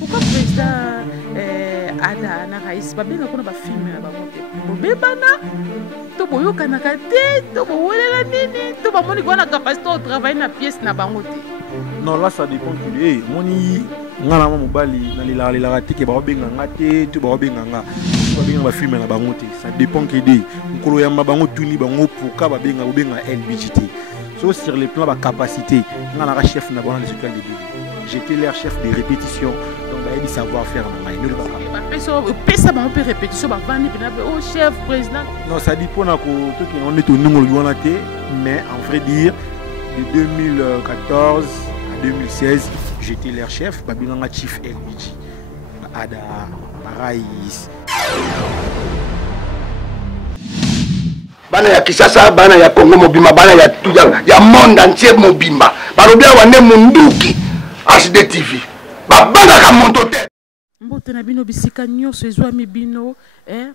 pourquoi président ada na raïs babenga kuna ba film na bango te bobebana to boyokanaka te to bowelela nini to bamoni kona capacité au travail na pièce na bango te. Non, là ça dépend de lui. Moni ngana mobali na lila te ke ba benga ngate to ba benga nga ba benga ba film na bango te, ça dépend que de nkolo ya mabango tuni bango pourquoi ba benga LBJT. So sur les plans ba capacité ngana ka chef na bango les écoles de Béni. J'étais leur chef de répétition, donc il y a du savoir-faire dans ma vie. Ça va un peu répétition, oh chef, président. Non, ça dépend de on est au numéro mais en vrai dire, de 2014 à 2016, j'étais leur chef, Babylon Chief LBJ. Ada, Paraïs. Bana ya Kisasa, bana ya Congo mobimba, bana ya monde entier mobimba. Barobia wane munduki. HD TV. Babana ka montote. Mbote na bino bisika nyonso ezwami bino,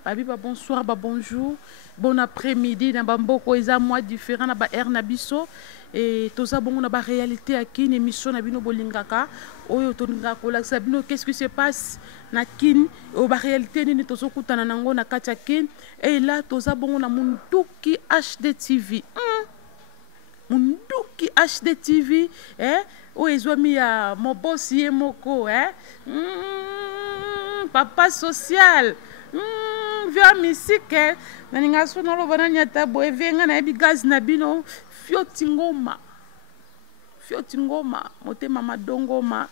babi ba bonsoir, ba bonjour, bon après-midi na bamboko eza mois différent na ba air na biso et toza bongo na ba réalité à kin émission na bino bolingaka oyo toninga ko lakisa bino qu'est-ce qui se passe na kin o ba réalité nini tozo kutana nango na kati ya kin et là toza bongo na Munduki HD TV. Munduki HD TV, o ezwami ya mobosi ye moko, papa social, via musique, naninga sona lo bana nyata boye venga na ebi gaz na bino, fiotingoma, motema madongoma,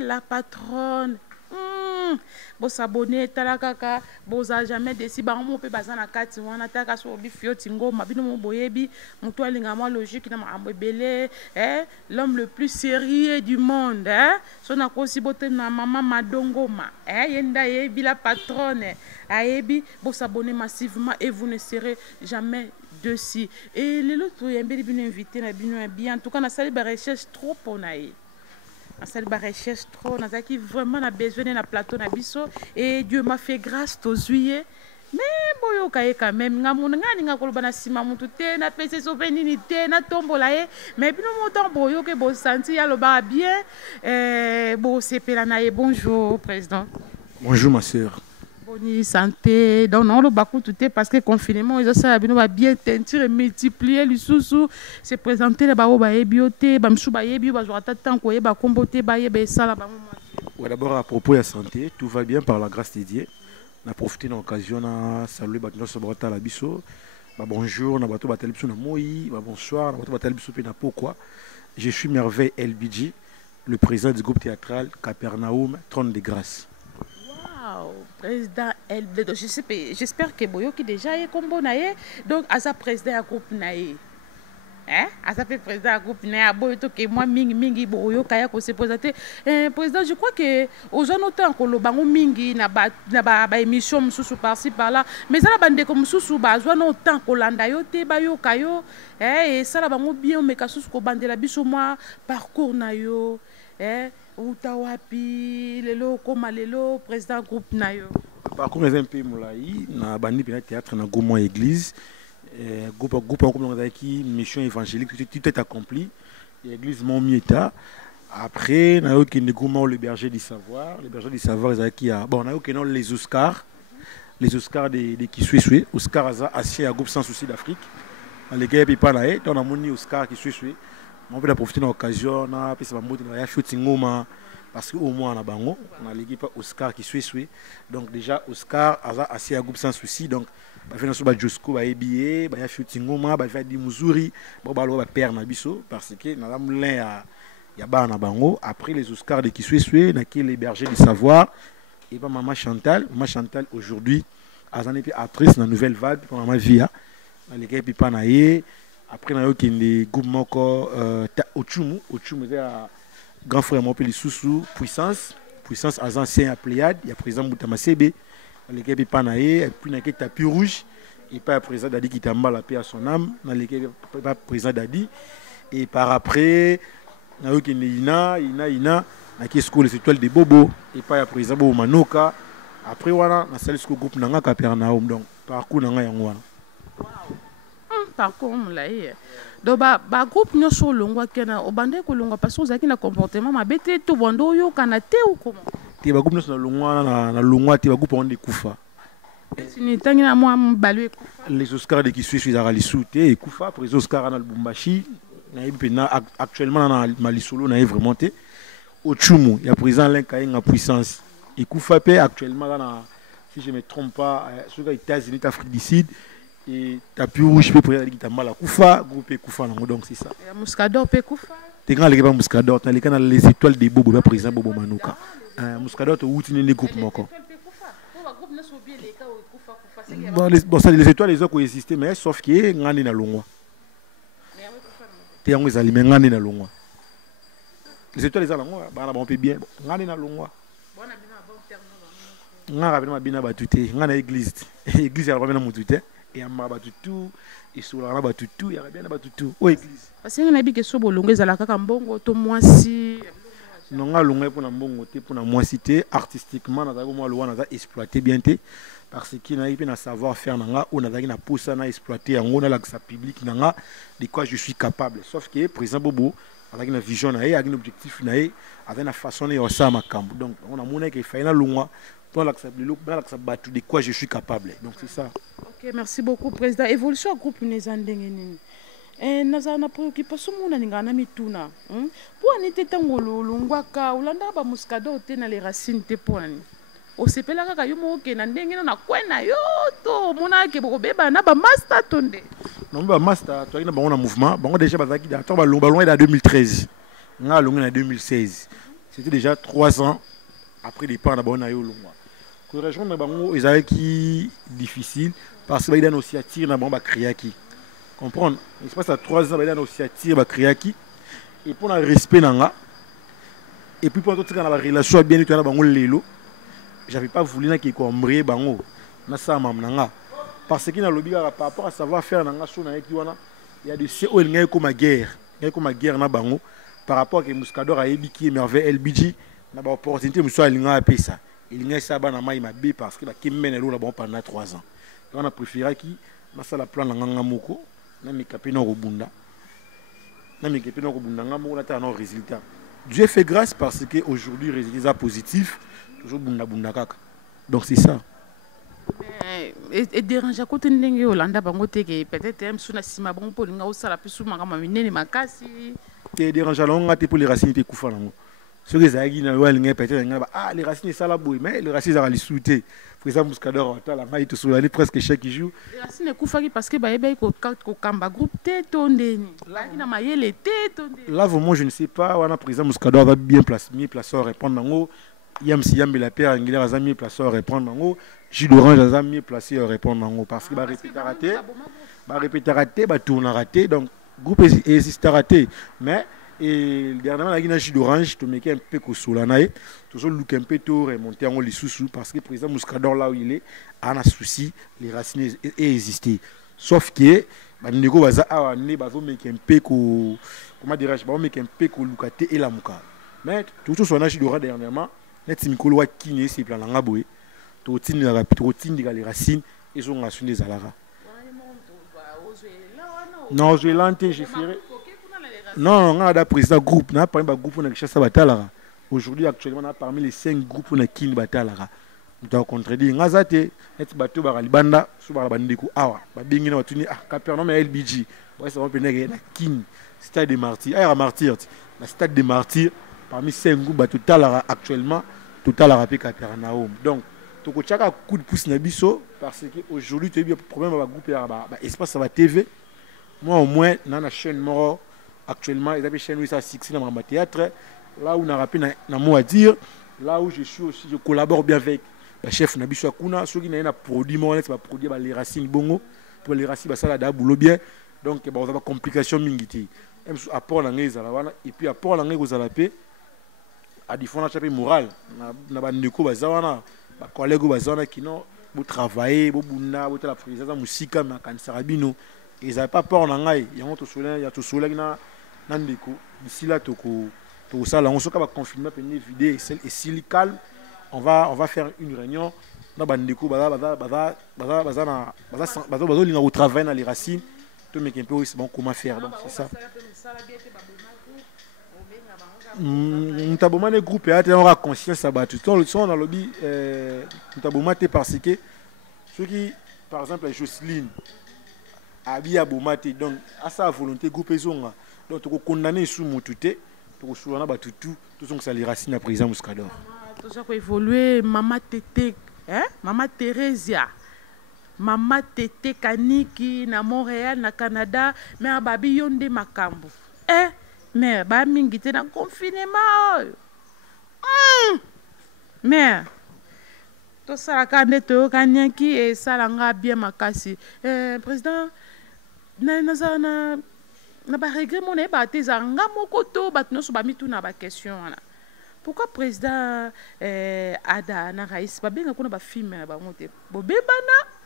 la patronne. Bo s'abonner talakaka boza jamais desi ba mo pe bazana kati wana taka so bi fioti ngoma bino mo boyebi muto alinga mo logique na mambo belé l'homme le plus sérieux du monde so na kosi bote na mama madongoma yenda yebi la patronne ayebi bo s'abonner massivement et vous ne serez jamais dessus et les autres yembeli bino invité na bino bien en tout cas na sali ba recherche trop onaye. Ça va recherche trop, on a qui vraiment a besoin d'un plateau na biso et Dieu m'a fait grâce aux juillet. Mais boyo kaye quand même ngamuna ngani ngakoloba na sima mutu te na pese souvenir te na tombola ye mais bino montant boyo ke bo senti ya lo ba bien bo sepela na ye bonjour président. Bonjour ma sœur. Bonne santé donc non le bakou tout est parce que confinement ils ça bino va bien teinture et multiplier le sous se présenter les bao ba bioté ba msou ba yebi ba joa tant ko yeba komboté ba yeba sala ba moi. D'abord à propos de la santé, tout va bien par la grâce de Dieu. On a profité de l'occasion à saluer Batino Sobrata la biso. Bonjour, na bato batel biso na moi, bonsoir, na bato batel biso pe na pourquoi. Je suis Merveille LBJ, le président du groupe théâtral Capernaum Trône de Grâce. Président LB, j'espère que Boyo qui déjà est combo naé donc à sa président groupe naé à sa président groupe naé Boyo to que moi mingi Boyo kaya ko se présenter président je crois que aux gens autant que le bango mingi na ba émission mususu par-ci par-là mais ça la bande comme mususu ba zo no temps ko landa yo te ba yo kayo et ça la bango bien mais ka susu ko bande la biso moi parcours na yo Utawapi, lelo koma lelo président groupe nayo. Parcours un peu moulaï na bandi pena théâtre na Goumont église groupe comme qui mission évangélique tout est accompli l'église Montmieta après na yo qui ne Goumont le berger du savoir qui a bon na yo qui non les Oscars de qui suit Oscar aza assis à groupe sans souci d'Afrique dans les gars pas là on a moni Oscar qui suit on peut profiter de l'occasion na pesa bambote na ya shooting ngoma parce que au moins na bango on a l'équipe Oscar qui suit donc déjà Oscar aza assis à groupe sans souci donc ba fait na so ba Josco ba ebie ba ya shooting ngoma ba fait di Muzuri ba lo ba père na biso parce que na la moulin ya ba na bango après les Oscars de qui suit na qui les bergers du savoir et pas maman Chantal aujourd'hui azane puis actrice na nouvelle vague pour maman Via na l'équipe pa na ye. Après, on a eu des groupes moko Ochumu c'est un grand frère mon pays Soussou puissance à ancien à Pléiade il y a président Boutama Sebe l'équipe est panaé et puis il y a tapis rouge et pas président Dadi qui t'a mal la paix à son âme dans l'équipe pas président Dadi et par après on a eu Ina na qui school les étoiles de Bobo et pas le président Bobo Manoka après voilà on a salle ce groupe nanga Capernaum donc parcours nanga yango parcours moulaï donc ba groupe nyonso longwa kena obande ko longwa parce que ozaki na comportement mabete to bondo yo kana te ou comment te ba groupe na longwa na longwa te ba groupe on dékufa les Oscars de qui suis à Ralisou te ekufa après les Oscars na Lubumbashi na actuellement na Malisolo na vraiment te Ochumu il y a présent l'un puissance ekufa pe actuellement là si je ne me trompe pas sur les États-Unis d'Afrique du Sud et tapis rouge peut prendre qui t'a mal à kufa groupe kufa donc c'est ça Muscador pe kufa t'es grand les gars Muscador dans les canaux les étoiles des bobo président Bobo Manuka Muscador to outi ne groupe moko bon ça les étoiles les autres existent mais sauf que ngani na longwa t'es en les aliments ngani na longwa les étoiles les alangwa bana bon peu bien ngani na longwa ngara bina bina batute ngana église église ya bana mutute et amma batutu et sur la batutu ya bien batutu o église parce que na bi ke so bolongo ezala kaka mbongo to mwasi non nga longa pour na mbongo te pour na mwasi te artistiquement na moi lo wana za exploiter bien te parce que na ipi na savoir faire nanga on a na poussa na exploiter en on a l'accès public nanga de quoi je suis capable sauf que président Bobo avec une vision na avec un objectif na avec une façon de ça makambo donc on a monnaie que fait na longwa pour l'accès battu de quoi je suis capable donc c'est ça. OK, merci beaucoup président. Évolution groupe nezandenge nini nazana préoccupation mona ningana mituna pour anite tangolo longwaka ulanda ba Muscador te na les racines te poni osepela kaka yo moke na ndenge na kwena yo to mona ke bobeba na ba master tonde non ba master to ina bango na mouvement bango déjà bazaki da to ba loin en 2013 nga longa en 2016 c'était déjà 3 ans après départ na bango yo longwa ko rejoindre bango ezaki difficile parce que ba ida aussi attire na bango ba kriaki comprendre il se passe à 3 ans ba ida aussi attire ba kriaki et pour le respect nanga et puis pour tout ça na ba relation bien et na bango lelo j'avais pas voulu na ki kombre bango na sa mamnanga parce que na lobby par rapport à savoir faire nanga so na ki wana il y a des CO ngai comme guerre na bango par rapport à que Muscador a ebi ki merveille LBG na ba opportunité muso alinga pesa il ngai sa bana mai mabe parce que ba kimene lo la bon pendant 3 ans on a préféré qui na sala plan nanga moko na mikape na robunda ngamo na ta non résultat Dieu fait grâce parce que aujourd'hui résultat positif toujours bunda kaka donc c'est ça et dérange à côté ndenge Yolanda bango te que peut-être même sous na sima bon pour linga osala plus sous mangama minene makasi te dérange à longa te pour les racines te kufa nango ce que ça na wa linga peut-être nga les racines ça la boy mais les racines à les souter pour ça Muscador ta la maille tout sur l'année presque chaque jour les racines kufa parce que ba yeba ko kamba groupe te tondeni là na mayele te tondeni là vraiment je ne sais pas wana président Muscador va bien placer répondre nango Yamsi Yambela Père Angela a mis placé à répondre nango jus d'orange a mis placé à répondre nango parce que répéter raté tourner raté donc groupe existe raté mais et dernièrement la guina jus d'orange to make un peu kosola nae toujours look un peu to remonter en lisusu parce que président Muscador là où il est a un souci les racines exister sauf que bandeko baza awa ne bazo make un peu ko comment dirais-je ba make un peu ko lukate et la muka mais toujours son jus d'orange dernièrement net mikolo wa kine c'est plan nga boye to tindi les racines et sont racines des alara non je l'ante je ferai non on a da président groupe na parmi ba groupe na kishasa batalara aujourd'hui actuellement on a parmi les 5 groupes na kine batalara on a contredire ngazate net bato ba libanda so ba bandiko awa ba bingi na batuni Capernaum na LBG ouais ça va penega na kine stade des martyrs na stade des martyrs parmi 5 groupes bato talara actuellement total à rappeler Capernaum donc tu as un coup de pouce na biso parce que aujourd'hui tu as un problème avec groupe espace ça va TV moi au moins dans la chaîne mort actuellement ils avaient chaîne où ça 6 dans ma théâtre là où on a rappelé na mot à dire là où je suis aussi je collabore bien avec le chef na biso akuna ceux qui na produit moi c'est pas produire les racines bongo pour les racines ça là da boulot bien donc on a complication mingiti même apport na ngeza là et puis apport na ngeza la paix à différents chapitres moral na bandeko bazawana ba collègues bazawana qui non bo travailler bo bunda bo la prise za musika ma kansara bino ils avaient pas peur na ngai yango to sola ya to sola na ndeko d'ici là to sala on soka ba confinement peine vidéo et si calme on va faire une réunion na bandeko baza linga au travail na les racines to mais un peu c'est bon comment faire donc c'est ça Ntabomane groupe et aura conscience à battre. Le son dans le lobby, Ntabomate parce que ceux qui, par exemple, Jocelyne, Abi Abomate, donc à sa volonté, groupe et zonga, donc tu condamné sous mon touté, tu as battu tout ce que ça les racines à présent Muscador. Tout ça qui évolué, Maman Tété, Maman Thérésia. Maman Tété Kaniki na Montréal na Canada mais ababi yonde makambo mais ba mingi te na confinement mais to sala kande to kanyaki e sala nga bien makasi président na ba regret mon e ba te zanga moko to ba no so ba mitu na ba question wana pourquoi président ada na rais ba benga kuna ba film na ba ngote bo bebana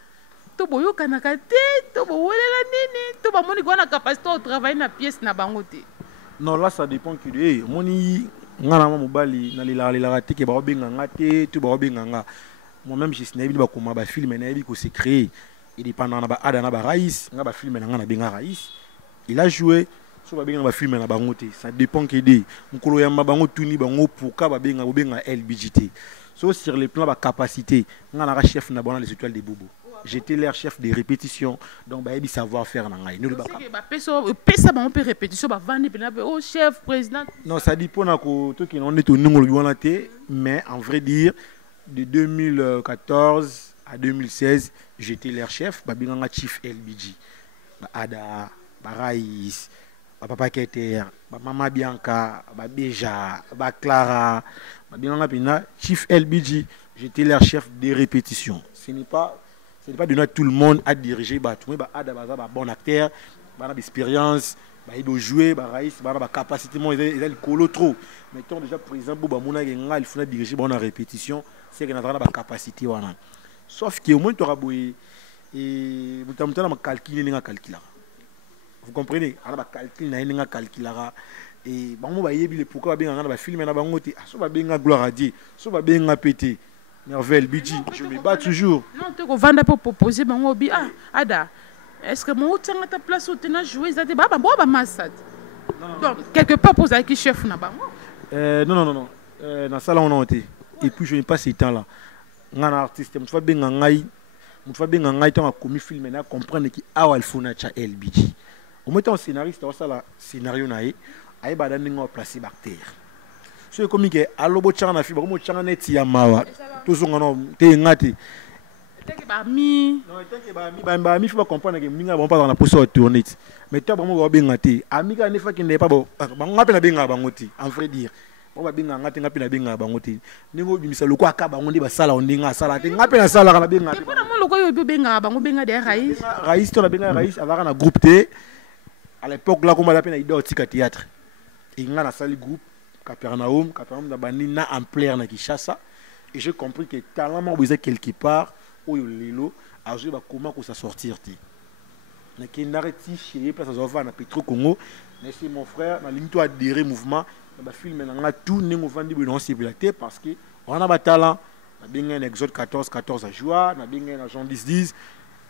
to boyokanaka te to bowelela nini to bamoni kwa na capacité au travail na pièce na bango te. Non, là ça dépend que de moni ngana mobali na lila te ke ba benga ngate to ba benga nga moi-même je snaibi ba koma ba film na yebi ko se créer et dépendant na ba ada na ba rais nga ba film na nga na benga rais il a joué so ba benga ba film na bango te ça dépend que de mukolo ya bango tuni bango pourquoi ba benga LBJT so sur les plans ba capacité ngana ka chef na bona les étoiles des bobo. J'étais leur chef de répétition, donc bah il savoir faire nangai. Nous le répétition, oh chef président. Non, ça dit pour nous tout qui on est au numéro mais en vrai dire de 2014 à 2016, j'étais leur chef, bah bien chief LBJ, bah Ada, bah Raïs, bah Papa Keter, bah Mama Bianca, bah Beja, bah Clara, bah bien chief LBJ, j'étais leur chef de répétition. Ce n'est pas donner à tout le monde à diriger, tout le monde a bon acteur, a l'expérience, il doit jouer, il a la capacité, il a le colo trop. Mettons déjà, par exemple, il faut diriger la répétition, c'est qu'il a la capacité. Sauf qu'au moins, tu auras beau et vous avez calculé, vous comprenez, on a calculé, et pourquoi on a filmé, on a gloire à Dieu, on a pété. Merveille, Bidji, je me bats toujours. Non, tu vas pour proposer, Ada, est-ce que moi, tu as ta place où tu as joué, ça te va, donc, quelque part, pour ça, qui chef n'a-bas. Non. Dans la salle, on a été. Et puis, je n'ai pas ce temps-là. On a un artiste, je vais bien en commis film, et comprendre qu'il y a un LBJ. Au moins, un scénariste, on a un scénario, il y a un placé bactère. So comme que alobo chana fi ba mo chana neti ya mawa to zonga no te ngati teke ba mi non teke ba mi fi ba comprendre que minga ba pas dans la position tourner mais toi vraiment ba benga te amiga ne fa ki ne pas ba ngape na benga ba ngoti en vrai dire ba benga ngati ngape na benga ba ngoti ningo bimisa loko akaba ngondi ba sala ondinga sala te ngape na sala kana benga te pona mo loko yo benga ba ngo benga de raïs to na benga raïs avaka na groupe T à l'époque là comme la peine idée au théâtre et ngana sali groupe Capernaum na bandi na ampleur na Kinshasa et j'ai compris que talent besoin quelque part où lelo a joué ba comment ko ça sortir ti na kindare ti chez place za na Petro Congo mais c'est mon frère na ligne to adhérer mouvement na ba film na tout nengo vandi bi non civilité parce que on a ba talent na benga na Exode 14 à joie na benga na Jean 10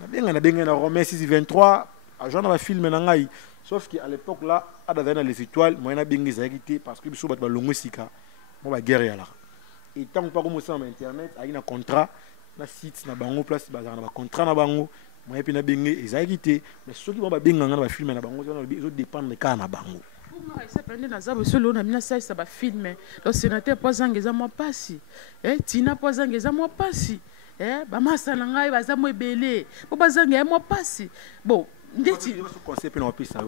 na benga na Romains 6:23 a joie na ba film na ngai. Sauf qu'à l'époque là, à dans les étoiles, moi on a bien exécuté parce que biso ba longo sika, moi ba guerre là. Et tant que pas comme ça sur internet, il y a un contrat, na site na bango place ba na contrat na bango, moi et puis na bien exécuté, mais ceux qui vont ba bien ngana ba filmer na bango, ils dépendent de cas na bango. Ça prend na zabo solo na mina ça ba filmer. Le sénateur pas zangeza moi passi. Tina pas zangeza moi passi. Ba masala ngai ba za mo ebele. Ba zangeza moi passi. Bon, ndeti ce concept na opesa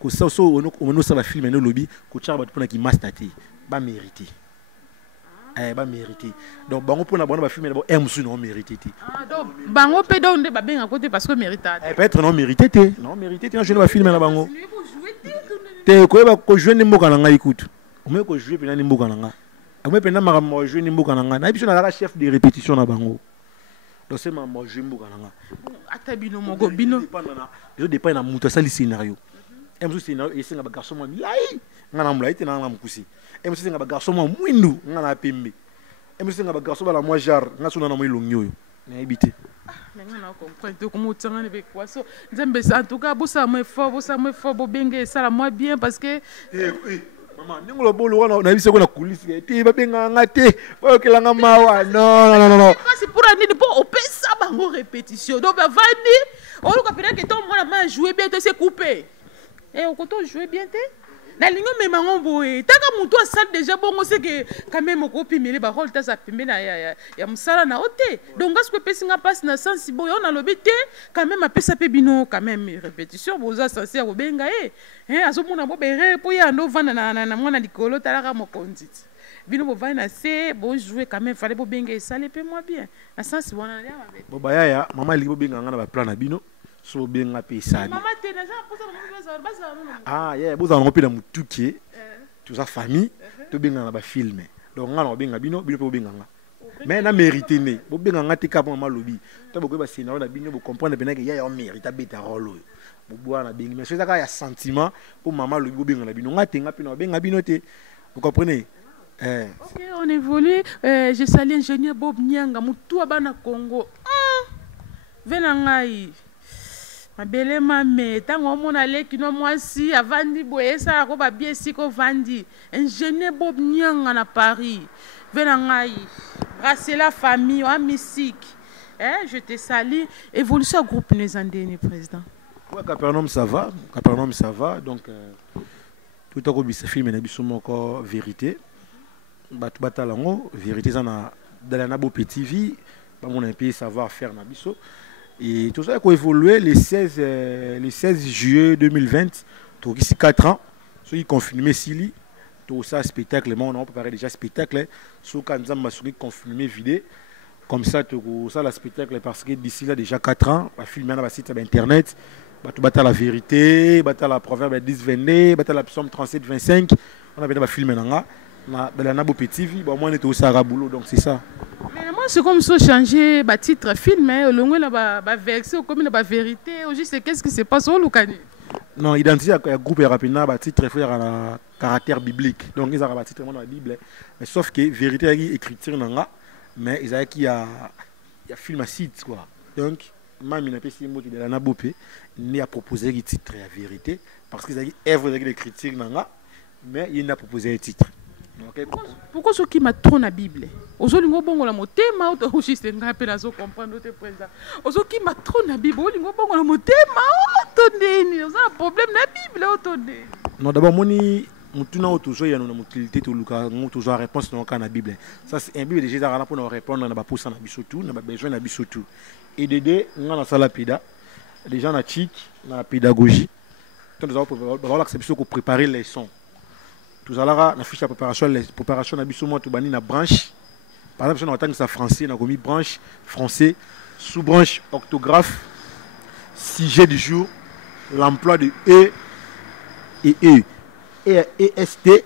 ko ça so ono ça va filmer no lobby ko tshaba pona ki master ba mériter ba mériter donc bango pona ba filmer ba emsu no mériter donc bango pe donc ba benga côté parce que mérita peut-être non mériter non je ne ba filmer na bango te ko ba ko jouer ni mboka na ngai écoute o me ko jouer pena ni mboka na nga o me pena ma mo jouer ni mboka na nga na biso na la chef de répétition na bango. Donc c'est ma jumbo kananga. Atabino mongo bino. Je dépend na muta sali scénario. Emso scénario et c'est nga garçon moi lai. Ngana mlai te na mkusi. Emso nga garçon moi mwindu ngana pembe. Emso nga garçon ba la moi jar ngasuna na moi longyo. Na ebité. Mais ngana comprendre comment tsanga ne quoi so. Nzembe en tout cas bosa moi fort bo benge ça la moi bien parce que Maman, nous le bolo on a vu ce qu'on a coulissé. Tu vas bien ngaté. Faut que la mawa. Non. C'est pour aller pour au ça bango répétition. Donc va vandi. On le capitaine que ton moi la jouer bien, c'est coupé. Et au côté jouer bien té. La ligne même en boé. Taka muto sale déjà bon on sait que quand même ko pimele ba rôle ta sa pimé na ya musala na oté. Donc est-ce que pesinga passe na sens si boyo na lobité quand même apesa pe bino quand même répétition boza censé ko benga hein azomona bo bere po ya no vana na mwana likolo talaka mokonzi. Bino bo va na se bo jouer quand même fallait bo benga ça le pe moi bien. Na sens si wana ya mabe. Bo baya maman libo benga ngana ba plan na bino. So bien a ça. Maman t'es déjà posé ah yeah, vous en rompez dans mutuki. Tout ça famille, to benga na ba filmer. Donc ngana benga bino po benga nga. Mais na mérité né. Bo benga nga te ka maman lobi. To bo ba scénario na bino bo comprendre bien que ya mérite beta rôle. Bo boa na benga mais c'est ça ka ya sentiment pour maman lobi bo benga na bino nga te nga pe na benga bino te. Vous comprenez? Ok, on évolue. Je salue ingénieur Bob Nyanga, mutu abana Congo. Venangai. Mabele mame, tango mona leki no mwasi avandi boye ça ko ba bien siko vandi. Ingénieur Bob Nyanga na Paris. Venangai. Rassez la famille en musique. Je te salue. Évolution groupe Nezandeni président. Ouais, Capernaum ça va. Capernaum ça va. Donc tout à coup ce film na biso moko vérité. Batu batalango vérité ça na dans la Nabo Petit vie, ba mon un peu savoir faire na biso. Et tout ça a évolué le 16 juillet 2020, tout ici 4 ans, ceux qui confiné Sili, tout ça spectacle, on a préparé déjà spectacle, ceux qui ont confiné vidé, comme ça tout ça la spectacle parce que d'ici là déjà 4 ans, on a filmé dans le site internet, on a la vérité, on a la proverbe 10-22, on a la psaume 37-25, on a filmé dans la Nabo Petit vie, moi on était au Saraboulot, donc c'est ça. Mais moi, c'est comme ça changer le titre film, le long la version comme la vérité, ou juste qu'est-ce qui se passe au Lukani. Non, identité à groupe rapidement, le titre fait un caractère biblique. Donc ils ont un titre dans la Bible, mais sauf que vérité est écriture dans mais ils ont qui a film à site quoi. Donc même il a pas si mot de la Nabopé, il a proposé le titre à vérité parce qu'ils ont œuvre d'écriture dans mais il n'a proposé un titre. Pourquoi ceux qui m'a trop la Bible? Aujourd'hui, nous avons la motema, ou juste un rappel à comprendre notre présent. Aujourd'hui, qui m'a trop la Bible? Nous avons la motema, attendez, nous avons un problème la Bible, attendez. Non, d'abord, moi, nous toujours il y a une utilité tout le toujours réponse dans la Bible. Ça c'est un Bible déjà pour nous répondre dans la pousse na bisotu, na besoin na bisotu. Et de on a ça la péda. Les gens na chic, na pédagogie. Quand nous avons l'acception pour préparer les leçons. Tout ça là, la fiche de préparation na biso moi tout bani na branche. Par exemple, on attend ça français, on a mis branche français, sous-branche orthographe, sujet du jour, l'emploi de e et e. EST,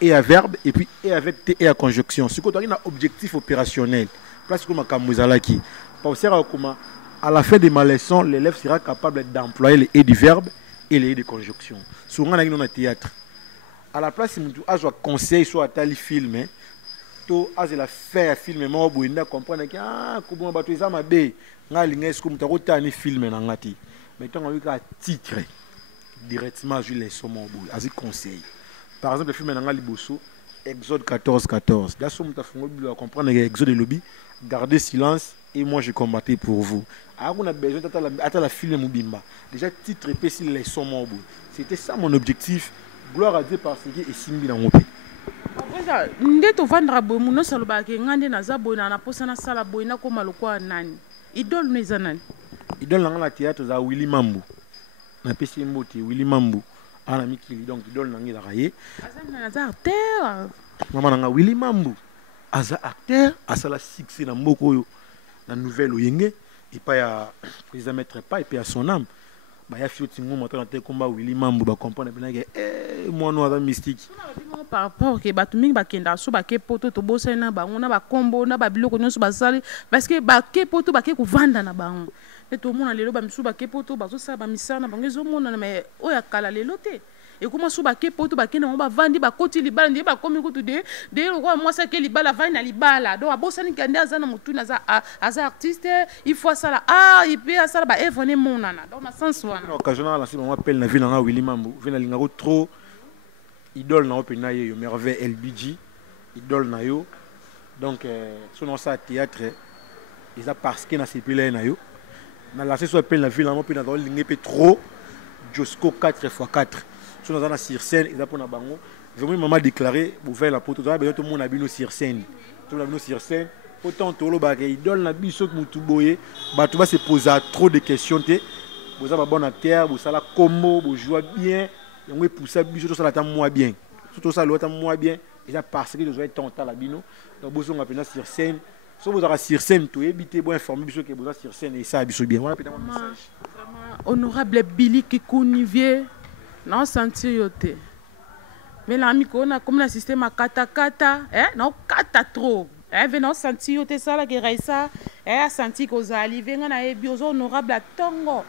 et à verbe, et puis et avec T et à conjonction. Ce qu'on a un objectif opérationnel. Place comme Kamuzalaki. À la fin de ma leçon, l'élève sera capable d'employer les et du verbe et les et de conjonction. Souvent, on a un théâtre. À la place, il y a un conseil, soit à le film. To as la faire film mo boinda comprendre que comment bato ça ma bé ngali ngesko mutako ni film na ngati mais tant on a titre directement sur les sommes as conseil par exemple le film na ngali bosso Exode 14:14 là somme ta fongo bi comprendre que Exode le lobby gardez silence et moi je combattais pour vous on a besoin d'attendre la film mubimba déjà titre et puis les sommes c'était ça mon objectif gloire à Dieu parce que et simbi na ngopé nde tovandra boye muno salobake ngande naza boye na posa na sala boye na koma lokwa nani idole neza nani idole na théâtre za Willy Mambu na pesi mbote Willy Mambu ana mikili donc idole na ngi la raye aza acteur mama na Willy Mambu aza acteur asala succès na mboko yo na nouvelle oyenge et pas ya président maître pas et puis à son âme ba ya fioti ngomo ta te komba Willy Mambu ba comprendre bien que moi no mystique par rapport que batu mingi bakenda so ba ke poto to bosa na bango na ba kombo na ba biloko nyonso basali parce que ba ke poto ba ke kuvanda na bango et tout mona lelo ba misu ba ke poto ba zo sala ba misana bango zo mona mais oya kala lelo te et comment so ba ke poto ba ke na ba vandi ba koti libala ndi ba komi kutu de roi moi ça ke libala vandi na libala donc abosa ni kende azana mutu na za artiste il faut ça là il peut ça ba evone monana donc na sens wana occasionnel la si on appelle na ville na Willy Mambu vena linga trop idole na open na yo merveille LBG idole na yo donc son ça théâtre ils a parce que na sepile na yo na lancé soit appelle la ville na pe na dans ligne pe trop Josco 4x4 son na sur scène ils a pour na bango vraiment maman déclaré pour faire la poto ça ben tout le monde a bino sur scène tout le monde sur scène autant tolo ba ke idole na biso que mutu boye ba tu vas se poser trop de questions te vous avez un bon acteur vous savez comment vous jouez bien et vous poussez biso tout ça la moins bien tout ça l'autre moins bien et ça parce que vous avez tant à la bino donc vous on appelle sur scène si vous avez sur scène tout éviter bon informer biso que vous avez sur scène et ça biso bien voilà peut-être vraiment honorable Billy Kikunivier non senti yote mais l'ami qu'on a comme le système à kata non kata trop venons senti yote ça la guerre ça a senti que vous allez venir na ebiozo honorable tongo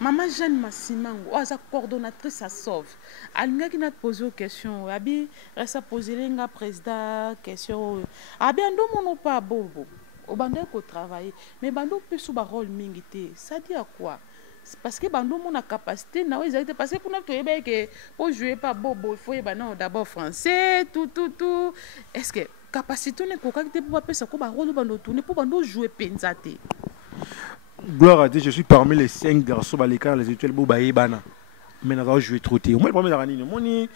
maman Jeanne Massimango sa coordonnatrice à sauve alinga qui n'a posé une question abi resta poser l'inga président question abi ando mono pas bobo au bandé ko travailler mais bando peut sous ba rôle mingité ça dit à quoi parce que bando mon a capacité na ils étaient parce que pour nous que pour jouer pas bobo il faut y non d'abord français tout est-ce que capacité ne ko kakité pour pas ça ko ba rôle bando tourner pour bando jouer penzate. Gloire à Dieu, je suis parmi les 5 garçons baléka les étoiles Bobaye Bana. Mais nous avons joué trop tôt. Moi, le premier d'Aranine.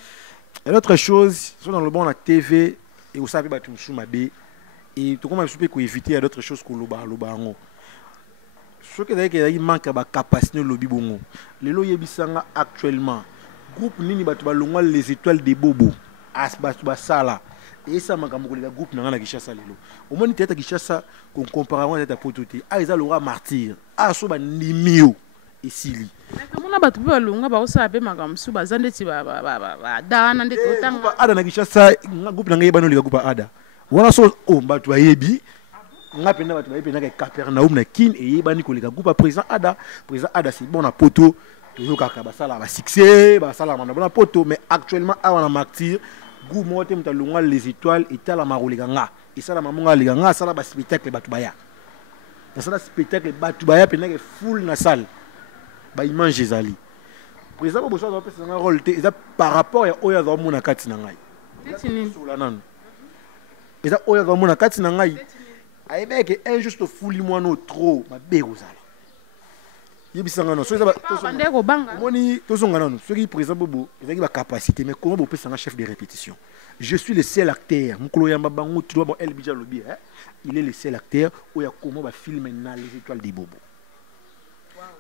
Et l'autre chose, sont dans le bon la TV et vous savez, tu me sous ma baie. Et tout comme je peux éviter d'autres choses que le barango. Ce que d'ailleurs, il manque de capacité de lobby bongo. Les loyers bisanga actuellement. Groupe Nini Batubalonga les étoiles des Bobo. Asbatuba Sala. Et ça m'a dit le groupe n'a Kishasa lelo. Au moins tête Kishasa qu'on comparément à pototé. Ah ils a l'aura martyr. Ah so ba nimio et sili. Comment na batu ba longa ba osa be magam su ba zande ti ba dana nde totanga. Ada na Kishasa groupe na ngeba no le groupe ada. Wana so o batu ba yebi. Nga pena batu ba yebi na Capernaum na kin et yeba ni ko le groupe président ada c'est bon na poto. Toujours kaka ba sala ba succès ba sala na bon poto mais actuellement a wana martyr. Gou moté mtalunga les étoiles et tala maroliganga et ça la mamunga liganga ça la spectacle batubaya ça la spectacle batubaya pena que full na salle ba image ezali président bo so va pesa un rôle par rapport à oya za mona kati na ngai sula nan eza oya za mona kati na ngai aibe que injuste full moi no trop ma begozala yebisanga non so eza bande ko banga moni to songa non so ki président bobo ezaki ba capacité mais comment bo pesa nga chef de répétition je suis le seul acteur mukolo yamba bango tu dois bon LBJ lobby il est le seul acteur où il y a comment ba filmer na les étoiles des bobo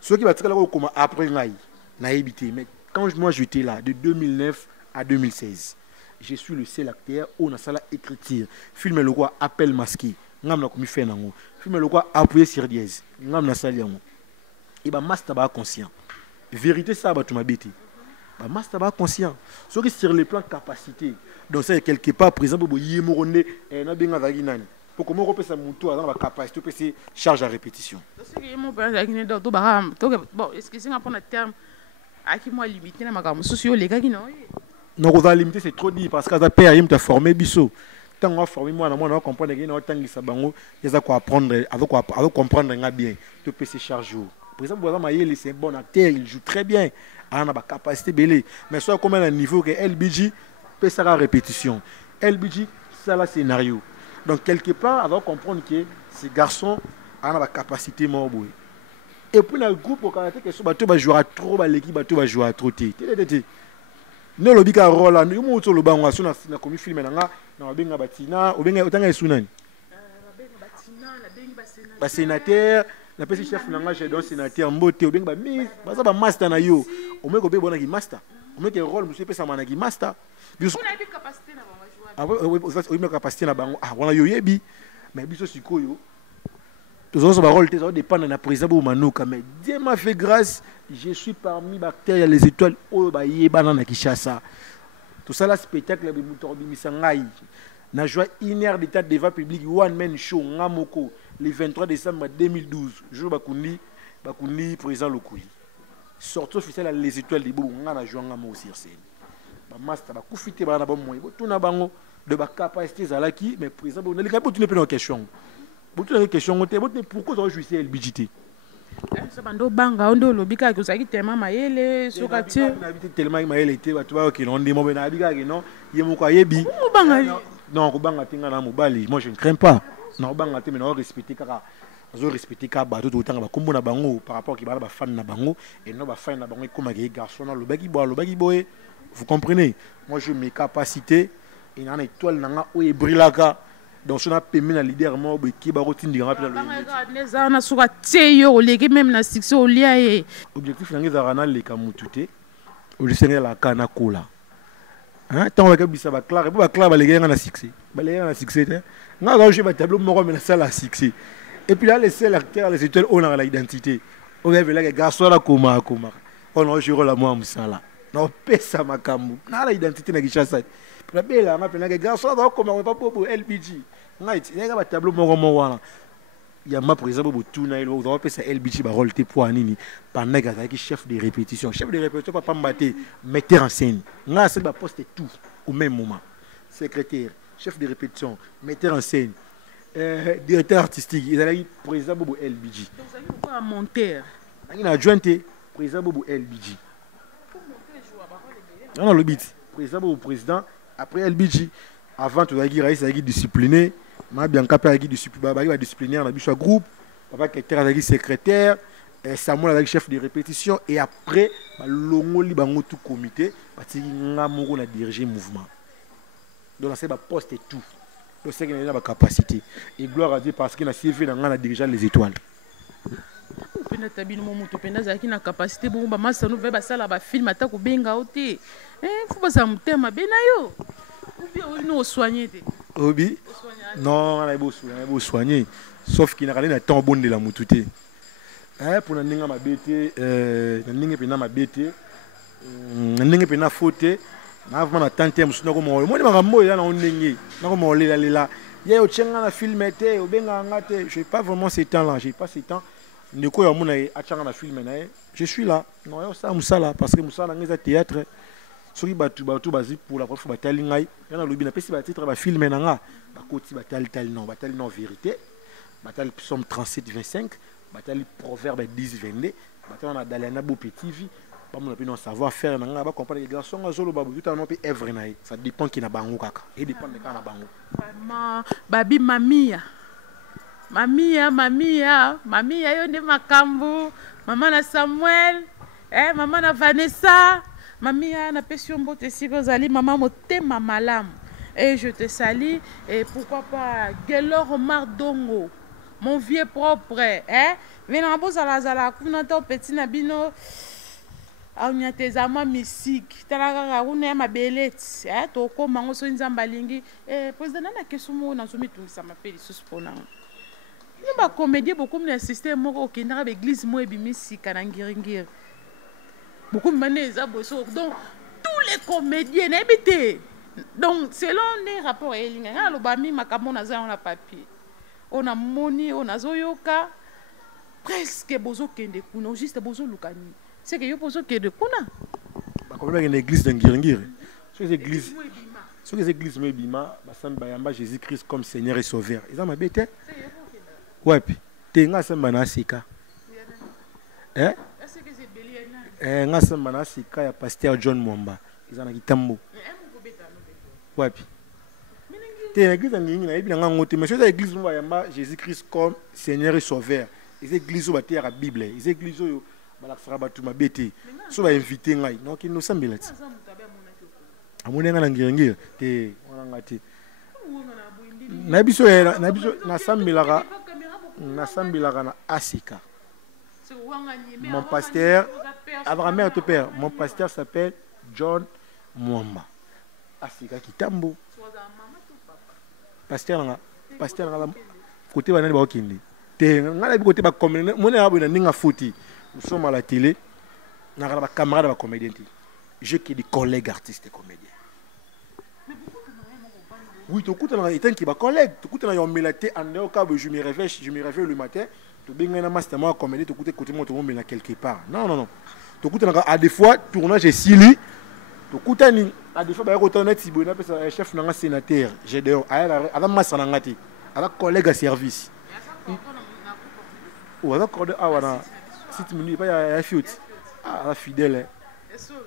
so ki ba tikala ko comment après ngai na habité mais quand moi j'étais là de 2009 à 2016 je suis le seul acteur où na sala écriture filmer le quoi appel masqué ngam na komi fait nango filmer le quoi appuyer sur dièse ngam na sala yango et bah master ba conscient vérité ça ba tu m'habite bah master ba conscient ce qui sur le plan capacité donc c'est quelque part par exemple bo yemoronde na benga za nani pour comment repesa mutu dans la capacité pesi charge à répétition c'est que mon père a gagné do ba bon est-ce que c'est un point de terme à qui moi limité na makam socio les gars qui non non on limiter c'est trop dit parce que ça père il t'a formé biso tant on formé moi na comprendre que na tangisa bango ils a quoi apprendre avec comprendre nga bien to pesi charge. Par exemple, c'est un bon acteur, il joue très bien. Il a une capacité belée. Mais soit comme un niveau que LBJ peut faire la répétition. LBJ, c'est le scénario. Donc, quelque part, on va comprendre que ces garçons ont une capacité mobile. Et puis, dans le groupe, quand on va jouer trop, l'équipe va jouer trop. Nous, le big rôle, nous sommes le banc, nous sommes comme film, nous sommes batina, nous sommes sénateur. La petite chef nanga j'ai donc sénateur mbote obenga ba mi baza ba master na yo o meko be bona ki master o meko rôle monsieur pesa mana ki master biso on a une capacité na ba joueur ah oui capacité na bango ah wana yo yebi mais biso sikoyo tous ba rôle ça dépend na président bo manuka mais Dieu m'a fait grâce je suis parmi bactéries les étoiles o ba yebana na Kinshasa tout ça la spectacle be mutorbi misangai na joie inère d'état de débat public one man show ngamoko le 23 décembre 2012 jour bakundi président Lokuli sortie officielle les étoiles des bobo ngana joie ngamo aussi scène ba master ba kufite bana ba moyi tuna bango de ba capacité zalaki mais président on a les capot tu ne peux pas question pourquoi on jouer LBJT so bando banga ondo lobika ko saki tema mayele soka tie na bité tellement mayele te batu ba ki non ndimo na bika ki non yemo ko yebi banga non ko banga tinga na mobali moi je ne crains pas non banga te mais non respecter kaka zo respecter ka bato to tanga ba kombo na bango par rapport ki ba fan na bango et non ba fan na bango comme un garçon na lobaki boye vous comprenez moi je mes capacités et na étoile nanga o ebrilaka donc on a permis na leader mo be ki ba rotindi nga pela le na suka tseyo leki même na succès au lia e objectif nanga za rana le kamutute o le senga la kana kola hein tant que bisa ba clair ba leki nga na succès ba leki na succès nga ga je ba tableau mo mais na sala succès et puis là les seuls acteurs les étoiles on a l'identité on va ver là garçon la koma on a joué la moi musala non pesa makambu na la identité na kishasa la belle nga pena garçon la koma pas pour LBG ngai il y a ba tableau mo wana ya ma par exemple tuna il va pesa LBG ba rôle te pour nini pendant que chef de répétition pas mbaté metteur en scène nga c'est ba poste tout au même moment secrétaire chef de répétition metteur en scène directeur artistique il a eu président bobo LBG donc ça il faut un monteur il a adjointé président bobo LBG non le bit président bobo président après LBG avant tu as dit Raïs a dit discipliné ma bien capé a dit discipliné ba disciplinaire na biso groupe papa qui a dit secrétaire Samuel a dit chef de répétition et après longoli bango tout comité parce que nga moko na diriger mouvement donc c'est ba poste et tout. Le sais qu'il a la capacité et gloire à Dieu parce qu'il a servi dans la dirigeant les étoiles. Pena tabino mo to pena zaki na capacité bo ba masa no veba sala ba film ata ko benga ote faut pas ça mutema benayo ou bien on no soigner te obi non on a beau soigner sauf qu'il n'a rien à temps bon de la mutute pour na ninga mabete na ninga pena mabete na ninga pena faute na vraiment tante musuna ko mo mo makambo ya na onenge na ko mo lela ya o tchenga na filmete o benga ngate j'ai pas vraiment ce temps là j'ai pas ce temps ndeko ya mona a tchenga na film na je suis là non ya ça musala parce que musala ngeza théâtre soki batu bazi pour la prof batali ngai ya na lobi na pesi ba titre ba film na nga ba koti batali non vérité batali psaume 37 25 batali proverbe 10 22 batali na dalana bo petit vie on a pu savoir faire na ba comprendre les garçons azolo babu tout en pe œuvre na ça dépend qui na bango kaka et dépend de kana bango vraiment babi mamia yo ne makambu maman na Samuel maman na Vanessa mamia na passion bote siko zali maman motema malam et je te salue et pourquoi pas Gelor Omar Dongo mon vieux propre venant bozala kuna to petit na bino on a tes amas mystiques talaka une ma belette to ko mango so nzamba lingi président na kesumo na somi tungisa mapeli suspona ni ba comédie beaucoup na système moko okenda ba église mo ebimisi kana ngiringiri beaucoup mané za boso donc tous les comédiens n'habité donc selon les rapports elinga na lo ba mi makambo na za on a papier on a moni on a zoyoka presque bozo kende kuno juste bozo lukani c'est que yo poso que de kuna ba comme une église d'Ngirngir sur les églises mebima basamba bayamba Jésus-Christ comme Seigneur et Sauveur ils ont ma bête ouais puis tenga samba na sika nga samba na sika ya pasteur John Mwamba ils ont na kitambo ouais puis te église d'Ngirngir na ebina ngote mais sur les églises bayamba Jésus-Christ comme Seigneur et Sauveur les églises ba terre la Bible les églises la frabatu mabete so ba inviter ngai donc il nous semble là amonenga na ngirengire te wana ngati na biso na sambilaka na Asika mon pasteur Abraham ton père mon pasteur s'appelle John Mwamba Asika Kitambo pasteur nga côté banani ba okindi te ngala bi côté ba commune mona abo na ninga foti. Nous sommes à la télé, nous avons des camarades de comédiens. Je qui des collègues artistes et comédiens. Oui, tu écoutes un qui va collègue, tu écoutes un melaté en dehors je me réveille le matin, tu bien un master moi comédie, tu écoutes côté moi tu vas quelque part. Non. Tu écoutes à des fois tournage est silly. Tu écoutes à des fois bah retourner Tibona un chef d'un sénateur, j'ai dehors avec master nangati, avec collègue à service. Ou avec collègue 6 minutes pas ya fiot ah la fidèle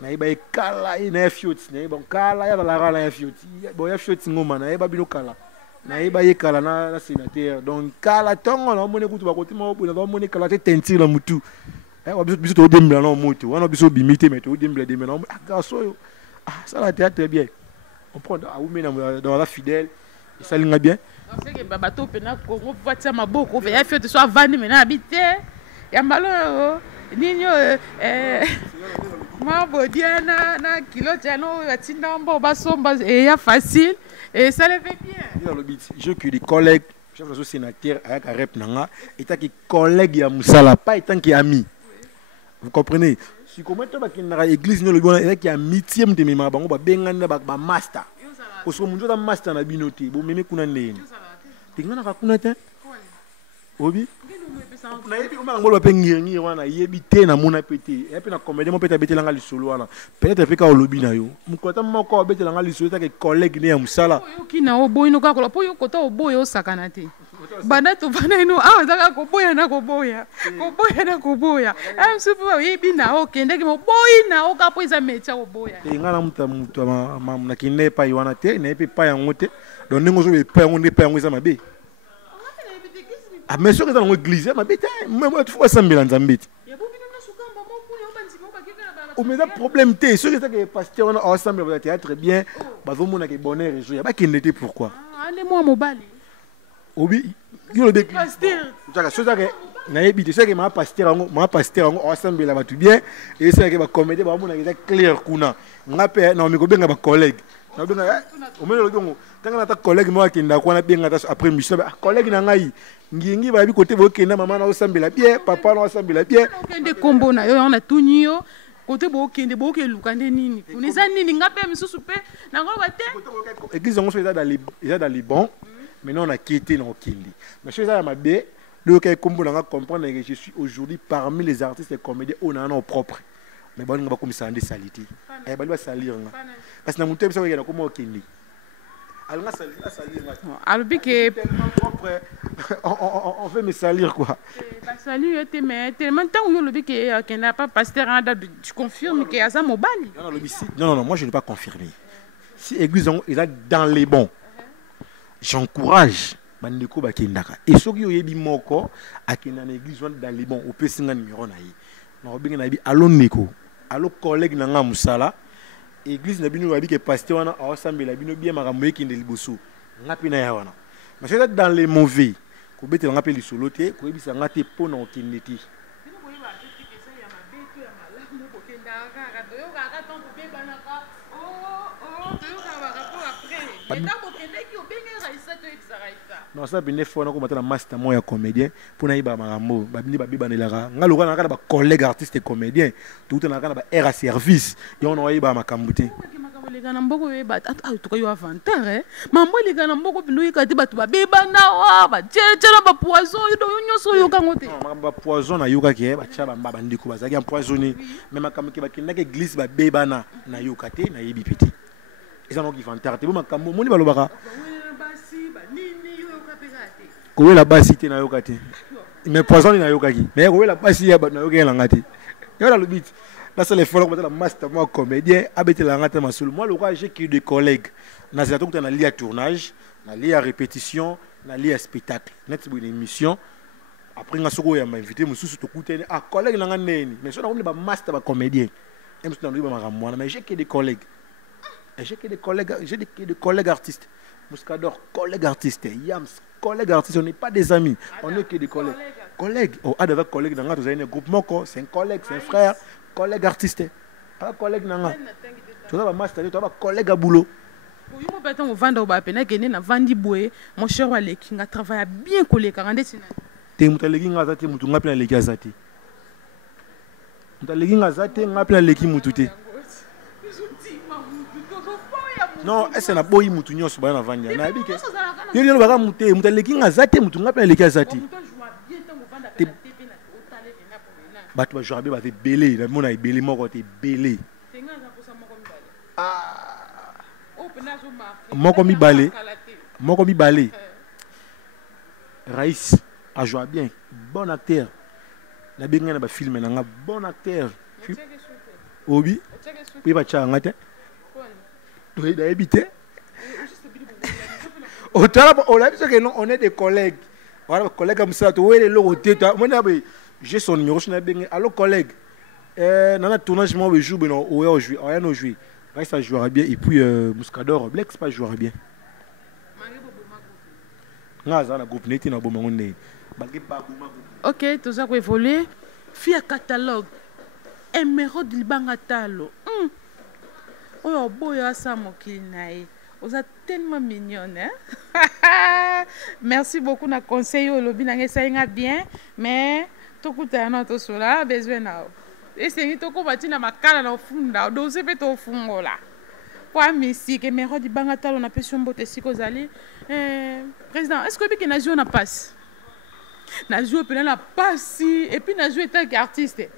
na iba kala na fiot na iba kala ya la rala ya fiot bon ya fiot ngoma na iba bino kala na iba ye kala na sénateur donc kala tongo na mone kutu ba côté mo bo na mone kala te tentir la mutu biso to dembla na moto wana biso bimité mais to dembla de maintenant garçon yo ça la théâtre très bien on prend à ou dans la fidèle et ça linga bien c'est que babato pena Congo voiture maboko ya fait soit vandi maintenant habité ya malo ninyo moi bodiana na kilo tano atinda mbo basomba et ya facile et ça le fait bien dans le beat je que des collègues chef de sénateur avec rep nanga étant qui collègue ya musala pas étant qui ami vous comprenez si comment to ba kinara église no le bon avec ya mitième de mema bango ba bengana ba master parce que mon jour master na binoté bo meme kuna ndeni tingana ka kuna te obi na yebi uma ngolo pe ngiri wana yebi te na mona pété et puis na comédie mo pété betela nga lisolo wana peut-être pe ka olobi na yo mukota moko betela nga lisolo ta ke collègue ne ya musala oki na oboyino ka kola po yo kota oboyo sakana te bana to bana ino awa zaka koboya na koboya am supu yebi na okende ke mo boyi na oka po isa mecha oboya ngana mutu na kine pa iwana te na epe pa yango te donc ningo zo be pa yango ne pa yango isa mabe ah mais sûr que dans l'église ma bête moi tu vois ça milanzambiti o mais le problème té sûr que ça que pasteur on ensemble va théâtre bien ba zo mona ke bonheur et joie ba qui n'était pourquoi allez moi mobali obi yo le bec pasteur ça que na yebi c'est que ma pasteur ensemble là va tout bien et c'est que ba comédie ba mona ke clair kuna ngape na mi ko benga ba collègue na benga o mais le bongo tanga na ta collègue moi qui nda kwa na benga après mission collègue na ngai ngingi ba bi côté bokenda maman na osambela bien papa na osambela bien okende kombo na yo on a tuni yo côté bokende bokeluka nde nini kunisa nini ngape misusu pe na ngolo ba te église on soit dans les bons maintenant on a quitté na okindi mais chose ya mabe le kay kombo na comprendre que je suis aujourd'hui parmi les artistes et comédiens on a un propre mais bon on va comme ça en saliti et ba ba salir nga parce que na mutu bisa na komo okindi on fait me salir quoi. Salut, mais tellement de temps où le bic qu'il n'a pas pasteur, tu confirmes qu'il y a ça mobile. Non, moi je ne l'ai pas confirmé. Si l'église est dans les bons, j'encourage Bandeko Bakindaka. Et ceux qui ont dit moko, à qui dans l'église dans les bons, au peut signer numéro naï. Non, bien naï, allô Neko, allô collègue nanga musala. Église na bino babi ke pasteur wana awasambela bino bien makambo ki ndeli boso ngapi na ya wana mais c'est dans les mauvais ko betela ngapi lisolo te ko ebisa ngate pona okindeti bino ko yeba te ke ça ya mabeto ya malamu ko kenda ka to yo ka ton ko beba na ka to yo ka ba rapport après mais tant ko kende ki obengera isa to exaraita non ça bine fona ko matala master mo ya comédien pona yeba makambo babini babeba nelaka ngaloka na ka ba collègue artiste et comédien tout na ka ba air à service yo no yeba makambo te les gars n'amboko yeba to ka yo avantage mambo les gars n'amboko bindo yikati batu babeba na wa ba tchetela ba poison yo nyoso yo kango te ba poison na yoka ke ba tcha ba ndiko bazaki empoisonné mais makambo ke ba kinaka glisse ba beba na yoka te na yebi petit ils en ont qui vantarté bo makambo moni balobaka kowe la basi te na yoka te mais poison na yoka ki mais kowe la basi ya na yoka la ngati yo la lobit là c'est les follow la master moi comédien abete la ngata masulu moi le roi j'ai qui des collègues na zato que na lié à tournage na lié à répétition na lié à spectacle net une émission après nga soko ya m'inviter mususu to kutene ah collègue na ngandeni mais so na ba master ba comédien et mususu na ba makamwana mais j'ai que des collègues j'ai des collègues artistes Mouskador, collègues artistes, Yams, collègues artistes, on n'est pas des amis, on n'est que des collègues. Collègues, oh, avec collègues dans un groupement, c'est un collègue, c'est un frère, collègue artiste. Un collègue dans tu as un master, tu as un collègue à boulot. Pour vous, peut-être, on vend au Bapena, qui est Vandi Boué, mon cher Walek, qui a travaillé bien collé, car on est tu es moutalegi ngazati, moutou ngapela leki azati. Moutalegi ngazati, ngapela leki moutouté. Non, est-ce que boy mutu nyonso ba na vanja na bike yo yo baka muté mutaleki ngazate mutu ngapela leki azati batu ba jorabe ba te belé na mona ibelé moko te belé moko mi balé Raïs a joué bien bon acteur na benga na ba film na nga bon acteur obi puis ba changa te oui da habité on est des collègues voilà collègue comme ça tu es le côté moi j'ai son numéro je n'ai benga allo collègue nana tournage moi le jour non au jouer on a joué ça jouera bien et puis Muscador Blex pas jouera bien ngaza na groupe neti na bomango ne ok tout ça ko évoluer fia catalogue Emeraude Libanga Talo oyo boya sa mokili nae oza tellement mignonne hein? Merci beaucoup na conseil au lobby na ngesainga bien mais tokuta na to sola besoin na esengi to ko batina makala na ofunda do se peto ofungola kwa musique Emeraude Libanga Talo na peso mbote siko zali président est-ce que biki na jouer na passe na jouer pe na passe et puis na jouer tant qu'artiste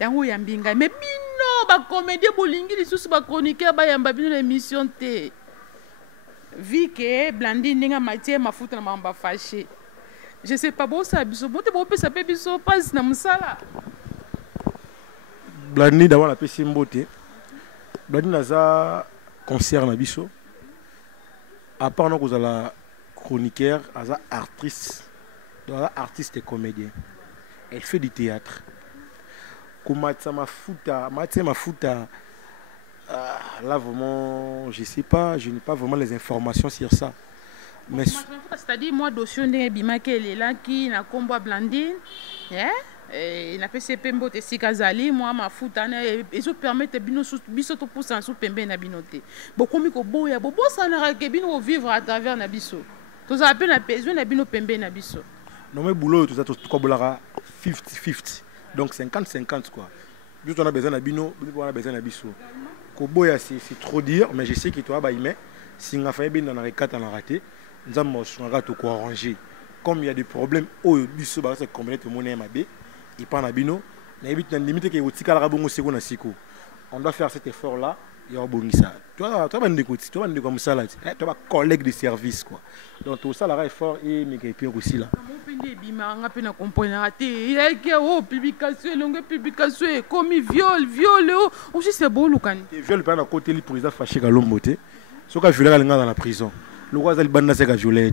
yango ya mbinga mais bino ba comédie bolingi lisusu ba chroniqueur ba yamba bino l'émission te vi que Blandine ninga Mathieu mafuta na mamba fâché je sais pas bon ça biso bon te bon pesa pe biso passe na musala Blandine d'abord la pesi mbote Blandine naza concert na biso à part non la chroniqueur aza actrice artiste et comédien elle fait du théâtre Mathieu Mafuta là vraiment je sais pas je n'ai pas vraiment les informations sur ça mais c'est-à-dire moi dossier ndenge bimake lela ki na kombo Blandine il a fait ses pembo te sikazali moi Mafuta na ezo permettre biso to pousser sous pembe na binote bokomi ko boya bo ça na ke bino vivre à travers na biso to za appel na besoin na bino pembe na biso non mais boulot tout ça to ko bolara 50-50 donc 50-50 quoi. Juste on a besoin d'abino, on a besoin d'abisso. Koboya c'est trop dire, mais je sais que toi bah il met si on a fait bien dans la recette on a raté, nous avons raté quoi arranger. Comme il y a des problèmes au bisso bah c'est combiner tout le monde est mabé, il pas d'abino, mais évite la limite que au tikala rabongo seko na siko. On doit faire cet effort là et on bongi ça. Toi bande écoute, toi bande comme ça là, toi collègue de service quoi. Donc tout ça là effort et mais puis aussi là. Il y a publication, longue publication, comme viol, aussi c'est beau, Lucani. Viol, pas à côté, le président fâché à l'homme, ce qu'a violé dans la prison. Le roi Zalibanda s'est violé.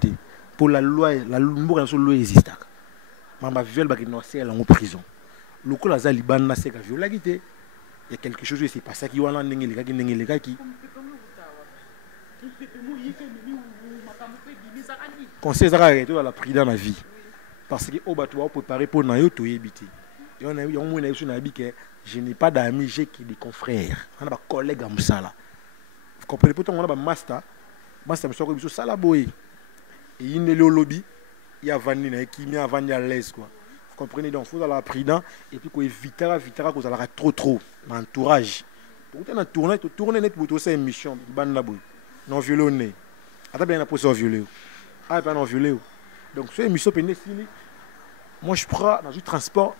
Pour la loi existe. Maman viol, bah, il est en prison. Le roi Zalibanda s'est violé. Il y a quelque chose qui s'est passé qui est les gars qui. Conseil à arrêter la prison dans la vie. Parce que au bateau préparé pour nayo to yebiti et on a eu on sur nabi que je n'ai pas d'amis j'ai qui des confrères on a pas collègues à musala vous comprenez pourtant on a pas master me sort biso sala boy et il est le lobby il y a vanina qui met avant à l'aise quoi vous comprenez donc faut la prudent et puis ko éviter que ça la trop entourage tout on a tourner net pour c'est émission bande boy non violonné ata bien la pour violer ah pas non violer. Donc, ce émission pénètre, moi je prends dans le transport.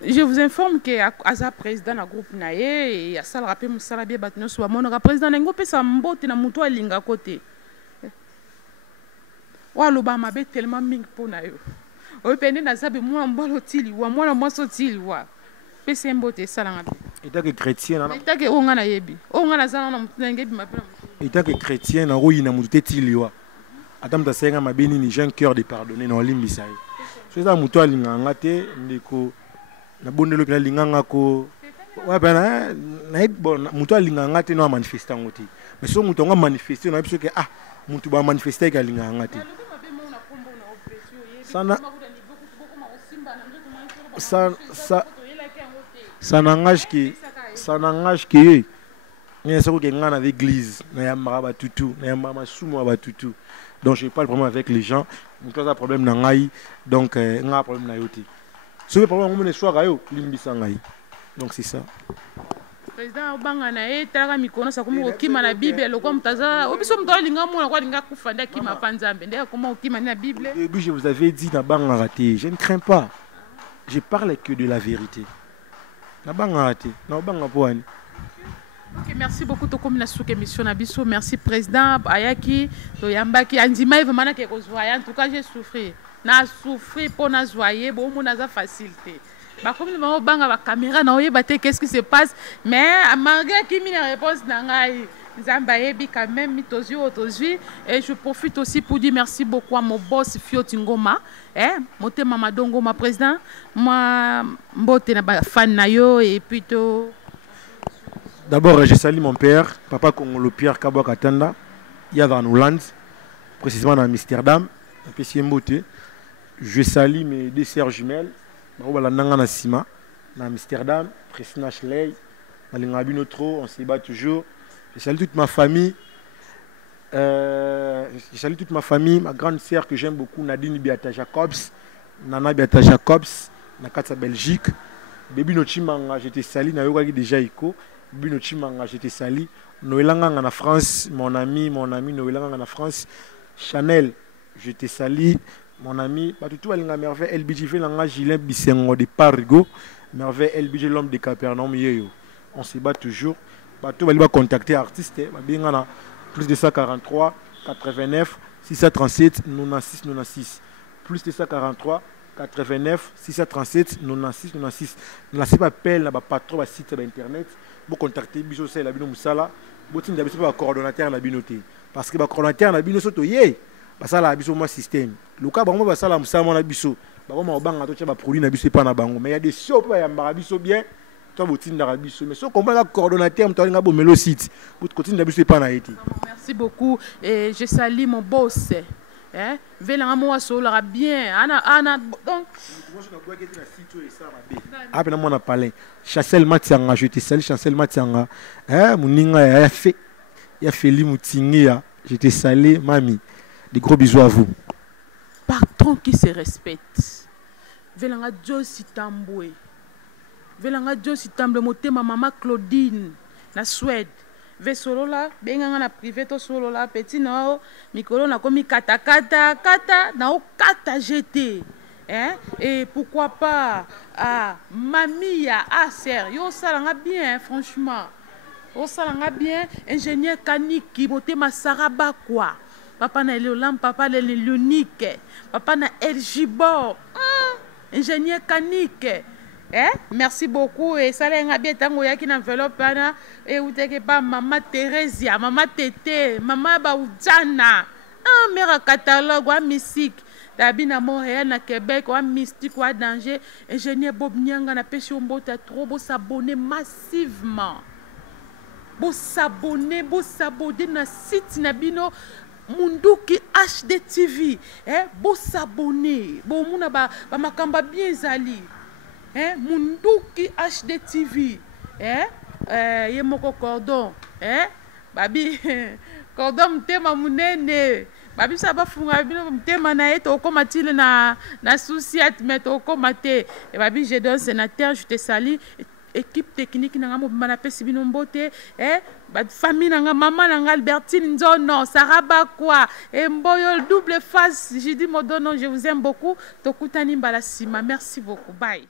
Je vous informe que Asa président du groupe Naye et à ça le rappel Moussalabie Batno soit mon président d'un groupe ça mbote na muto linga côté. Wa lobama be tellement ming pour nayo. O pende na zabe moi mbalo tili wa moi na moso tili wa. Pese mbote sala ngabe. État que chrétien na. État que onga na yebi. Onga na zana na mutenge bi mapela. État que chrétien na royi na muto tili wa. Adam ta senga mabeni ni j'ai un cœur de pardonner na limbisa. So ça muto alinga ngate ndeko na bondelo pena linganga ko wa bana na bon muto alinga ngate no manifester ngoti. Mais so muto nga manifester na biso ke ah muto ba manifester ka linga ngate. Ça n'engage que il y a ce qui est avec l'église, il y a un tutu, il y a un tutu. Donc je parle vraiment avec les gens. Donc il y a un problème dans l'Aïe, donc il y a un problème dans l'Aïe. Ce problème est soir donc c'est ça. Président Obanganae, tala mikono sa kuma okima na Bible, lokwa mtaza, obiso mtoa linga mona kwa linga kufanda kima panzambe, ndia comment okima na Bible. Et puis je vous avais dit na banga raté, je ne crains pas. Je parle que de la vérité. Na banga raté, na banga poani. Ok, merci beaucoup tokomi na souke émission na biso. Merci président ayaki to yambaki andima vraiment ke kozwaya. En tout cas j'ai souffert. Na souffrir pour na joyer bon mon naza facilité. Ba comme le banga ba caméra na oyeba te qu'est-ce qui se passe mais malgré qui mi réponse na ngai Nzamba yebi quand même mitozi otozi et je profite aussi pour dire merci beaucoup à mon boss Fioti Ngoma motema madongo ma président moi mbote na ba fan na yo et puis to. D'abord, je salue mon père, papa Congolo Pierre Kabwa Katanda, il y a en Hollande, précisément dans Amsterdam, un peu si mbote. Je salue mes deux sœurs jumelles, Marouba Nanga na Sima, dans Amsterdam, Priscilla Schley, Malingabi Notro, on se bat toujours. Je salue toute ma famille. Je salue toute ma famille, ma grande sœur que j'aime beaucoup, Nadine Beata Jacobs, Nana Beata Jacobs, Nakata Belgique. Baby Nochimanga, je te salue, Nayoga déjà Iko. Baby Nochimanga, je te salue. Noélanga en France, mon ami Noélanga en France. Chanel, je te salue, mon ami. Tout à merveille, LBJ, Langa, Gilin Bissengo de Parigo, merveille, LBJ, l'homme de Capernaum, on se bat toujours. Tu vas contacter artiste, plus de 143 89 637 96 96 plus de 143 89 637 96 96. Là c'est pas appel na ba patron ba site ba internet pour contacter biso c'est la bino musala botin da biso ba coordonnateur la binoté parce que ba coordonnateur na bino soto yé ba sala biso mo système luka ba mo ba sala musala na biso ba mo banga to ba produit na biso pas na bango mais il y a des shops ya mbara biso bien. Mais ce qu'on va coordonnateur, site. Merci beaucoup et je salue mon boss. Vélan moi solo bien. Ana donc. Après moi on a parlé. Chancel Matianga, je te salue Chancel Matianga. Mouninga ya Feli Moutingia. Je te salue mamie. Des gros bisous à vous. Patron qui se respecte. Vélan Josi Tamboué. Velanga Josi Tamble motema mama Claudine na Suède. Ve solo la benga na privé to solo la petit na mikolo na komi kata na o kata jeté. Et pourquoi pas mamie ya sœur yo salanga bien franchement. O salanga bien ingénieur Kaniki motema Saraba quoi. Papa na Elolam, papa na Léonique, papa na Elgibor. Ingénieur Kaniki. Merci beaucoup et ça l'a bien tango yaki na enveloppe na et ou teke pa maman Thérèse, maman Tété, maman Baoudjana. Mère catalogue wa musique. Dabina Montréal na Québec wa mystique wa danger. Ingénieur Bob Nyanga na pêche mbota trop beau s'abonner massivement. Beau s'abonner na site na bino Munduki HD TV. Beau s'abonner. Beau muna ba makamba bien zali. Munduki HD TV ye moko cordon babi cordon mtema munene babi ça ba funga bino mtema na eto komatile na souciat meto komate et babi je donne sénateur je te salue équipe technique nanga mo bana pesi bino mbote ba famille nanga maman nanga Albertine Nzono Saraba quoi et Mboyo double face je dis mon don je vous aime beaucoup tokutani mbala sima merci beaucoup bye.